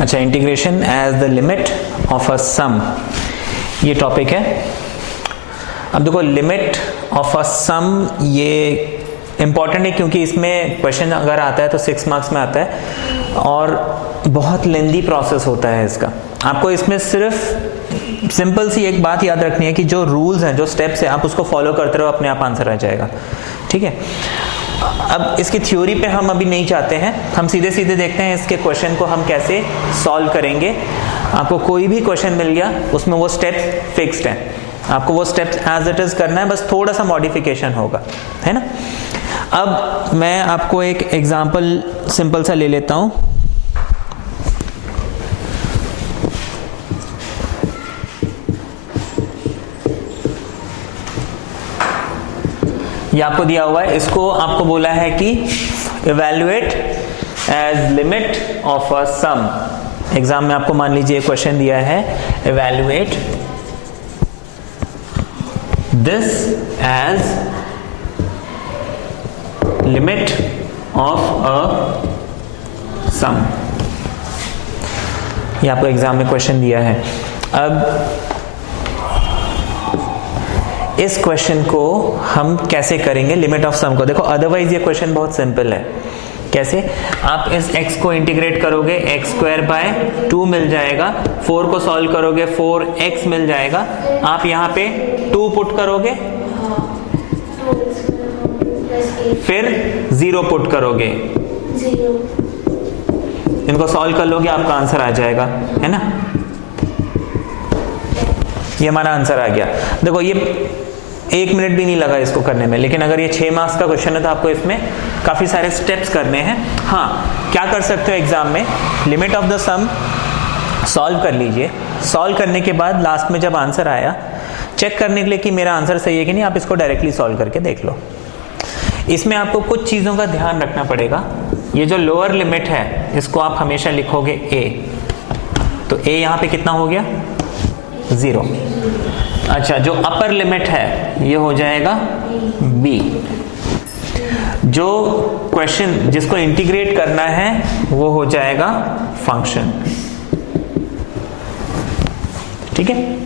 अच्छा, integration as the limit of a sum, ये topic है। अब देखो, लिमिट ऑफ अ सम ये इंपॉर्टेंट है क्योंकि इसमें क्वेश्चन अगर आता है तो 6 मार्क्स में आता है और बहुत लेंदी प्रोसेस होता है इसका। आपको इसमें सिर्फ सिंपल सी एक बात याद रखनी है कि जो रूल्स हैं, जो स्टेप्स हैं, आप उसको फॉलो करते रहो, अपने आप आंसर आ जाएगा। ठीक है, अब इसकी थ्योरी पे हम अभी नहीं चाहते हैं, हम सीधे सीधे देखते हैं इसके क्वेश्चन को हम कैसे सॉल्व करेंगे। आपको कोई भी क्वेश्चन मिल गया, उसमें वो स्टेप फिक्स्ड है, आपको वो स्टेप्स एज इट इज करना है, बस थोड़ा सा मॉडिफिकेशन होगा, है ना। अब मैं आपको एक एग्जांपल सिंपल सा ले लेता हूं। ये आपको दिया हुआ है, इसको आपको बोला है कि evaluate as limit of a sum. Exam में आपको मान लीजिए क्वेश्चन दिया है, evaluate this as limit of a sum. ये आपको एग्जाम में क्वेश्चन दिया है। अब इस क्वेश्चन को हम कैसे करेंगे, लिमिट ऑफ सम को। देखो, अदरवाइज ये क्वेश्चन बहुत सिंपल है। कैसे? आप इस x को इंटीग्रेट करोगे, x² बाय 2 मिल जाएगा। 4 को सॉल्व करोगे, 4x मिल जाएगा। आप यहाँ पे 2 पुट करोगे, फिर 0 पुट करोगे, इनको सॉल्व कर लोगे, आपका आंसर आ जाएगा, है ना। ये हमारा आंसर आ गया। देखो, ये 1 मिनट भी नहीं लगा इसको करने में, लेकिन अगर ये 6 मार्क्स का क्वेश्चन है तो आपको इसमें काफी सारे स्टेप्स करने हैं। हाँ, क्या कर सकते हो एग्जाम में, limit of the sum solve कर लीजिए। सॉल्व करने के बाद लास्ट में जब आंसर आया, चेक करने के लिए कि मेरा आंसर सही है कि नहीं, आप इसको डायरेक्टली सॉल्व करके देख लो। इसमें आपको कुछ चीजों का ध्यान रखना पड़ेगा। ये जो लोअर लिमिट है, इसको आप हमेशा लिखोगे a, तो a यहाँ पे कितना हो गया, 0। अच्छा, जो अपर लिमिट है ये हो जाएगा b। जो क्वेश्चन जिसको इंटीग्रेट करना है वो हो जाएगा फंक्शन। ठीक है,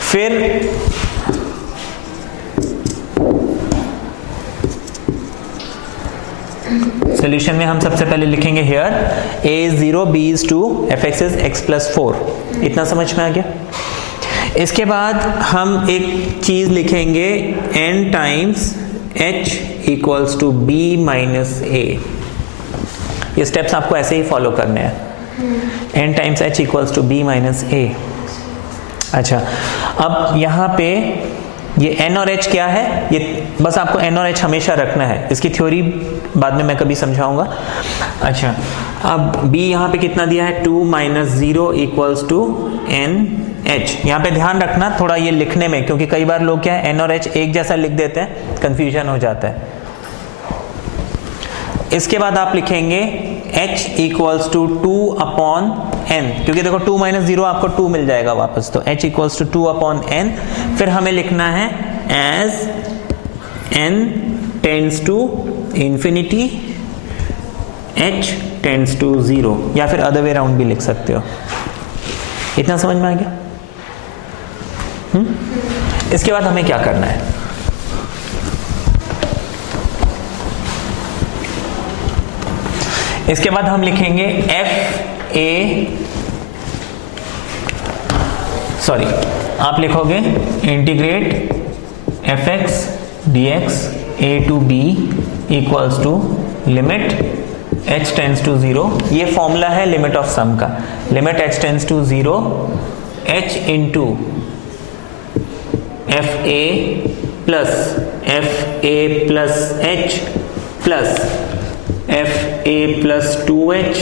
फिर सॉल्यूशन में हम सबसे पहले लिखेंगे here a is 0, b is 2, fx is x plus 4। इतना समझ में आ गया। इसके बाद हम एक चीज लिखेंगे, n times h equals to b minus a। ये स्टेप्स आपको ऐसे ही फॉलो करने हैं, n times h equals to b minus a। अच्छा, अब यहाँ पे ये n और h क्या है, ये बस आपको n और h हमेशा रखना है। इसकी थ्योरी बाद में मैं कभी समझाऊंगा। अच्छा, अब b यहाँ पे कितना दिया है, 2 minus 0 equals to n h। यहाँ पे ध्यान रखना थोड़ा ये लिखने में, क्योंकि कई बार लोग क्या है n और h एक जैसा लिख देते हैं, कंफ्यूजन हो जाता है। इसके बाद आप लिखेंगे h equals to 2 upon n, क्योंकि देखो 2 माइनस 0 आपको 2 मिल जाएगा वापस, तो h equals to 2 upon n। फिर हमें लिखना है as n tends to infinity h tends to 0, या फिर अदर वे राउंड भी लिख सकते हो। इतना समझ में आ गया? इसके बाद हमें क्या करना है, इसके बाद हम लिखेंगे आप लिखोगे integrate fx dx a to b equals to limit h tends to 0। ये फॉर्मूला है लिमिट ऑफ सम का। Limit h tends to 0, h into fa plus h plus fa plus 2h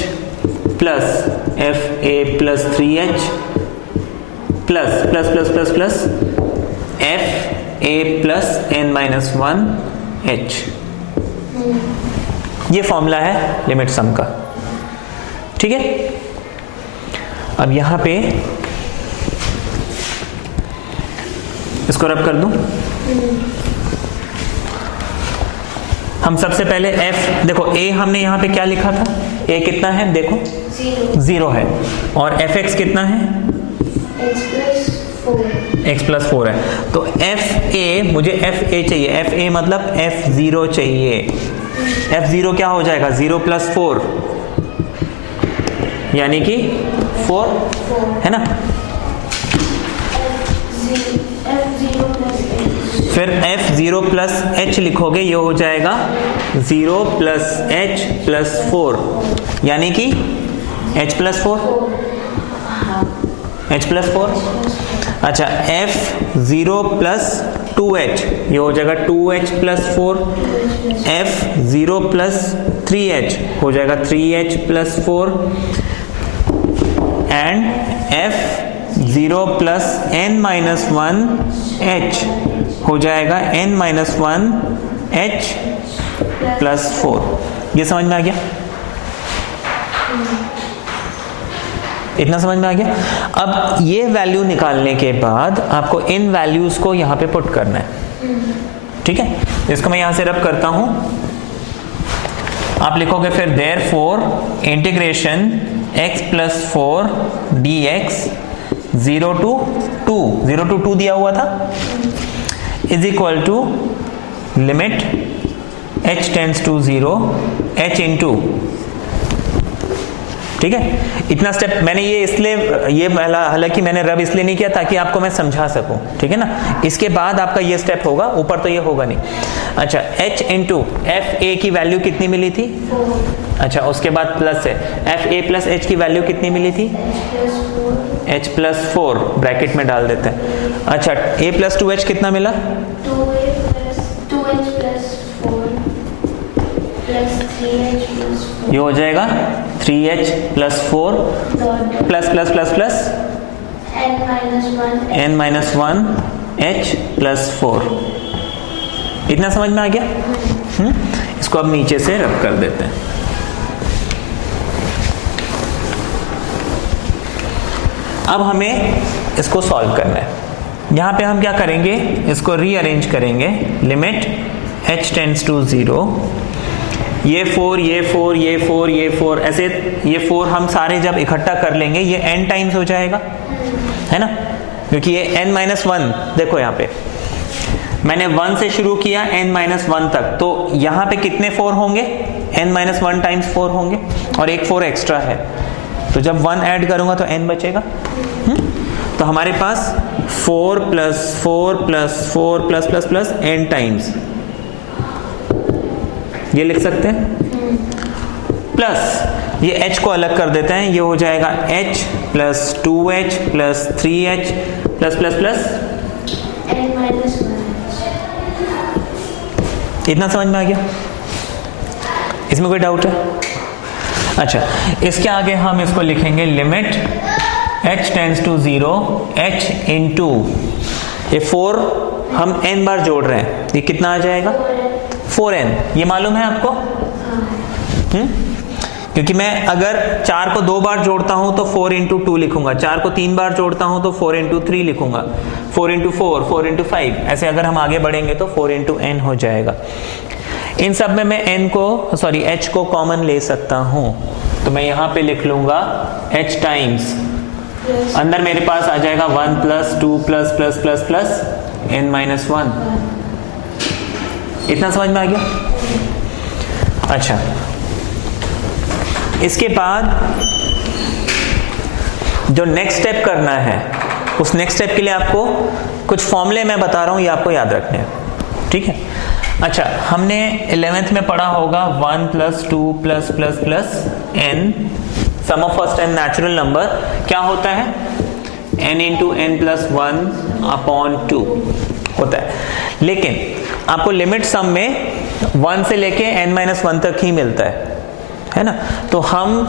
plus fa plus 3h plus plus plus plus plus fa plus n minus 1h। ये formula है limit सम का। ठीक है, अब यहां पे इसको रब कर दूं। हम सबसे पहले f, देखो a हमने यहां पे क्या लिखा था, ए कितना है देखो, 0 है, और एफ एक्स कितना है, x प्लस 4 है। तो एफ ए, मुझे एफ ए चाहिए, एफ ए मतलब f0 चाहिए। f0 क्या हो जाएगा, 0 प्लस 4 यानी कि 4 है ना। फिर f0 प्लस h लिखोगे, ये हो जाएगा 0 प्लस h प्लस 4 यानी कि h प्लस 4, h प्लस 4। अच्छा, f0 प्लस 2h, ये हो जाएगा 2h plus 4। f0 plus 3h हो जाएगा 3h plus 4। And f0 plus n minus 1h हो जाएगा n माइनस 1h प्लस 4। ये समझ में आ गया, इतना समझ में आ गया। अब ये वैल्यू निकालने के बाद आपको इन वैल्यूज को यहां पे पुट करना है, ठीक है। इसको मैं यहां से रब करता हूं, आप लिखोगे फिर therefore integration x plus 4 dx 0 to 2 दिया हुआ था, is equal to limit h tends to 0 h into, ठीक है। इतना स्टेप मैंने ये इसलिए, ये हालांकि मैंने रब इसलिए नहीं किया ताकि आपको मैं समझा सकूं, ठीक है ना। इसके बाद आपका ये स्टेप होगा, ऊपर तो ये होगा नहीं। अच्छा, h इंटू एफ ए की वैल्यू कितनी मिली थी, अच्छा उसके बाद प्लस है, एफ ए प्लस एच की वैल्यू कितनी मिली थी, h प्लस 4 ब्रैकेट में डाल देते हैं। अच्छा, a प्लस 2h कितना मिला, 2h plus 4 plus 3h plus 4, ये हो जाएगा 3h plus 4 plus plus plus plus n minus 1 h plus 4। इतना समझ में आ गया। इसको अब नीचे से रब कर देते हैं। अब हमें इसको सॉल्व करना है। यहाँ पे हम क्या करेंगे, इसको रीअरेंज करेंगे। लिमिट h टेंड्स टू 0, ये 4 ये 4 ये 4 ये 4 ऐसे, ये 4 हम सारे जब इकट्ठा कर लेंगे ये n टाइम्स हो जाएगा, है ना, क्योंकि ये n माइनस 1, देखो यहाँ पे मैंने 1 से शुरू किया n माइनस 1 तक, तो यहाँ पे कितने 4 होंगे, n माइनस 1 टाइम्स 4 होंगे, और एक 4 एक्स्ट्रा है, तो जब 1 ऐड करूंगा तो n बचेगा। तो हमारे पास 4 plus 4 plus 4 plus plus plus n times, ये लिख सकते हैं। प्लस ये h को अलग कर देते हैं, ये हो जाएगा h plus 2h plus 3h plus plus plus n minus 1h। इतना समझ में आ गया, इसमें कोई डाउट है? अच्छा, इसके आगे हम इसको लिखेंगे limit h tends to 0 h into, ये 4 हम n बार जोड़ रहे हैं, ये कितना आ जाएगा 4n, ये मालूम है आपको? क्योंकि मैं अगर 4 को 2 बार जोड़ता हूं तो 4 इंटू 2 लिखूंगा, 4 को 3 बार जोड़ता हूं तो 4 इंटू 3 लिखूंगा, 4 इंटू 4, 4 इंटू 5, ऐसे अगर हम आगे बढ़ेंगे तो 4 इंटू n हो जाएगा। इन सब में मैं n को, सॉरी h को कॉमन ले सकता हूं, तो मैं यहां पे लिख लूंगा h टाइम्स, अंदर मेरे पास आ जाएगा 1 plus 2 plus plus plus plus n minus 1। इतना समझ में आ गया? अच्छा, इसके बाद जो नेक्स्ट स्टेप करना है, उस नेक्स्ट स्टेप के लिए आपको कुछ फॉर्मूले मैं बता रहा हूं, ये आपको याद रखने हैं, ठीक है। अच्छा, हमने 11th में पढ़ा होगा 1 plus 2 plus plus plus n, sum of first and natural number क्या होता है, n into n plus 1 upon 2 होता है, लेकिन आपको लिमिट सम में 1 से लेके n माइनस 1 तक ही मिलता है ना। तो हम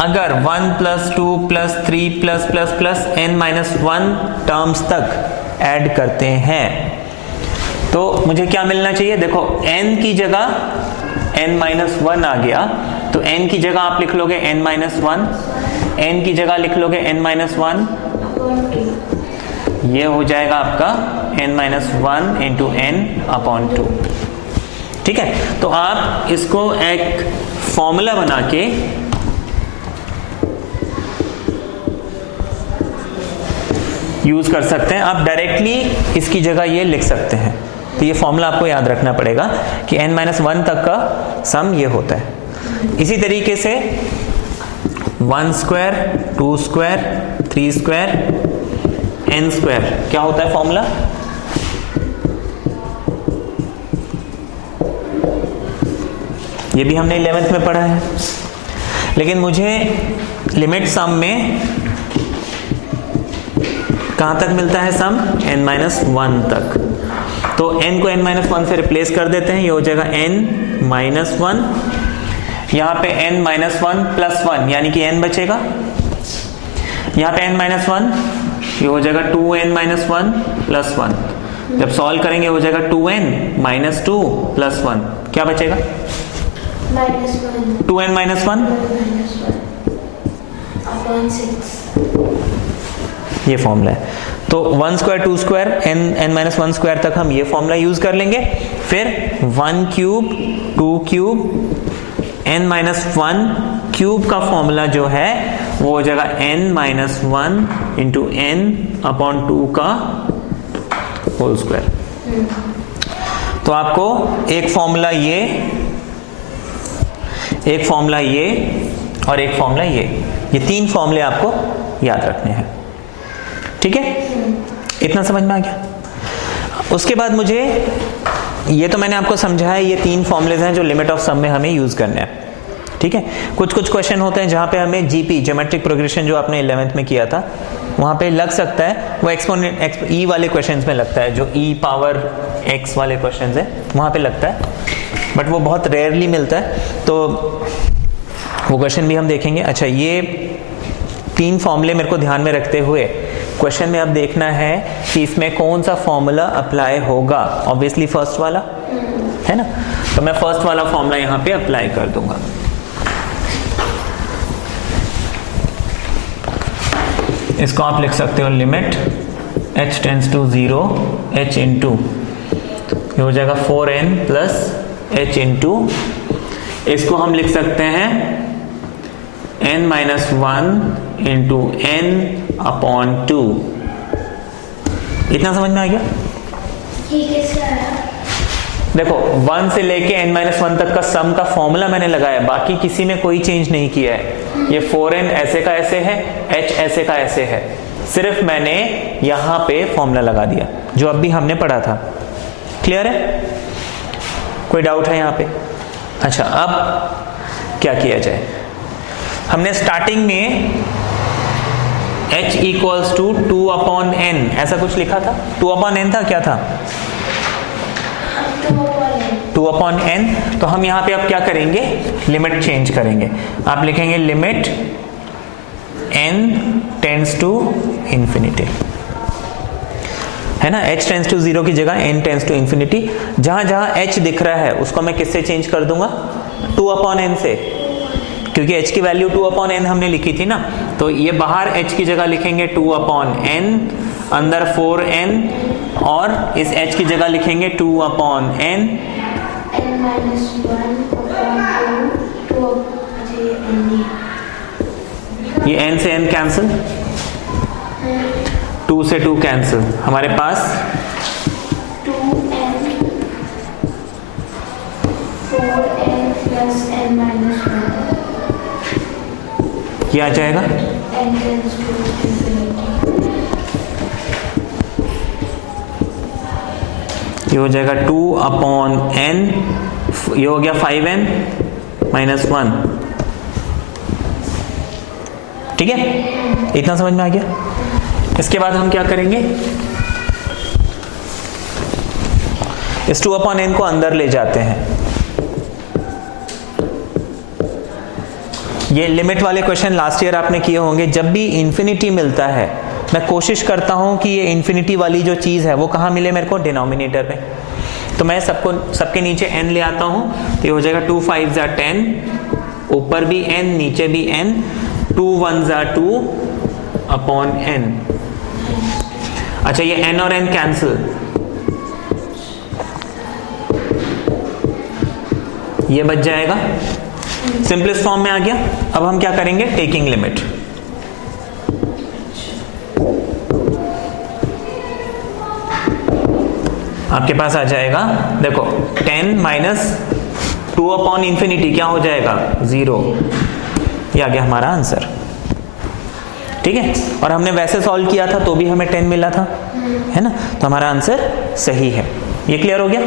अगर 1 plus 2 plus 3 plus plus plus n minus 1 terms तक ऐड करते हैं तो मुझे क्या मिलना चाहिए, देखो n की जगह n माइनस 1 आ गया, तो n की जगह आप लिख लोगे n माइनस 1, n की जगह लिख लोगे n माइनस 1, ये हो जाएगा आपका n minus 1 into n upon 2, ठीक है। तो आप इसको एक फॉर्मूला बना के यूज कर सकते हैं। आप डायरेक्टली इसकी जगह ये लिख सकते हैं। तो ये फॉर्मूला आपको याद रखना पड़ेगा कि n-1 तक का सम ये होता है। इसी तरीके से 1 square, 2 square, 3 square, n square क्या होता है फॉर्मूला? ये भी हमने 11th में पढ़ा है, लेकिन मुझे लिमिट सम में कहां तक मिलता है सम? n-1 तक। तो n को n-1 से रिप्लेस कर देते हैं, ये हो जाएगा n-1, यहां पे n-1 प्लस 1 यानी कि n बचेगा, यहां पे n-1 ये हो जाएगा 2n-1 प्लस 1। जब सॉल्व करेंगे हो जाएगा 2n-2 प्लस 1, क्या बचेगा? -1 2n-1 अपॉन 6। ये फॉर्मूला है। तो 1 स्क्वायर, 2 स्क्वायर, n-1 स्क्वायर तक हम ये फॉर्मूला यूज कर लेंगे। फिर 1 क्यूब, 2 क्यूब, n-1 क्यूब का फॉर्मूला जो है वो हो जाएगा n-1 इंटू n अपॉन 2 का होल स्क्वायर। तो आपको एक फॉर्मूला ये, एक फॉर्मूला ये और एक फॉर्मूला ये 3 फॉर्मूले आपको याद रखने हैं। ठीक है, इतना समझ में आ गया? उसके बाद मुझे, ये तो मैंने आपको समझाया, ये 3 फॉर्मूलेज हैं जो लिमिट ऑफ सम में हमें यूज करने हैं। ठीक है, कुछ क्वेश्चन होते हैं जहां पे हमें जीपी, ज्योमेट्रिक प्रोग्रेशन, जो आपने 11th में किया था वहां पे लग सकता है, वो एक्सपोनेंट ई वाले क्वेश्चंस में लगता है, जो ई पावर एक्स वाले क्वेश्चंस है वहां पे लगता है, बट वो बहुत रेयरली मिलता है, तो वो क्वेश्चन भी हम देखेंगे। अच्छा, ये 3 फॉर्मूले मेरे को ध्यान में रखते हुए क्वेश्चन में अब देखना है कि इसमें कौन सा फॉर्मूला अप्लाई होगा। ऑब्वियसली फर्स्ट वाला है ना, तो मैं फर्स्ट वाला फॉर्मूला यहां पे अप्लाई कर दूंगा। इसको आप लिख सकते हो limit h tends to 0 h into, ये हो जाएगा 4n प्लस h इंटू, इसको हम लिख सकते हैं n-1 इंटू n अपॉन 2। इतना समझ में आ गया? ठीक है सर। देखो 1 से लेके n-1 तक का सम का फॉर्मूला मैंने लगाया, बाकी किसी में कोई चेंज नहीं किया है। ये 4n ऐसे का ऐसे है, h ऐसे का ऐसे है, सिर्फ मैंने यहां पे फॉर्मूला लगा दिया जो अभी हमने पढ़ा था। क्लियर है? कोई डाउट है यहां पे? अच्छा, अब क्या किया जाए? हमने स्टार्टिंग में h equals to 2 upon n ऐसा कुछ लिखा था। 2 अपॉन n था, क्या था? 2 अपॉन n। तो हम यहां पे अब क्या करेंगे? लिमिट चेंज करेंगे। आप लिखेंगे limit n tends to infinity, है ना, h टेंड्स टू 0 की जगह n टेंड्स टू इंफिनिटी। जहां जहां h दिख रहा है उसको मैं किससे चेंज कर दूंगा? 2 अपॉन n से, क्योंकि h की वैल्यू 2 अपॉन n हमने लिखी थी ना, तो ये बाहर h की जगह लिखेंगे 2 अपॉन n, अंदर 4n, और इस h की जगह लिखेंगे 2 अपॉन n, n-1 अपॉन 2 ये n से n कैंसिल, 2 से 2 कैंसिल, हमारे पास 2n 4n प्लस n-1 ये आ जाएगा। n tends to infinity. ये हो जाएगा 2 अपॉन n, ये हो गया 5n माइनस 1। ठीक है, इतना समझ में आ गया? इसके बाद हम क्या करेंगे? इस 2 अपॉन n को अंदर ले जाते हैं। ये लिमिट वाले क्वेश्चन लास्ट ईयर आपने किए होंगे। जब भी इंफिनिटी मिलता है मैं कोशिश करता हूं कि ये इंफिनिटी वाली जो चीज है वो कहां मिले मेरे को? डिनोमिनेटर में। तो मैं सबके नीचे n ले आता हूं, तो ये हो जाएगा 2 5 ज़ा 10, ऊपर भी n नीचे भी n, 2 1 ज़ा 2 अपॉन n। अच्छा, ये n और n कैंसिल, ये बच जाएगा, सिंपलेस्ट फॉर्म में आ गया। अब हम क्या करेंगे? Taking limit. आपके पास आ जाएगा, देखो 10 माइनस 2 अपॉन इंफिनिटी क्या हो जाएगा 0। ये आ गया हमारा आंसर, ठीक है। और हमने वैसे सॉल्व किया था तो भी हमें 10 मिला था, है ना, तो हमारा आंसर सही है। ये क्लियर हो गया।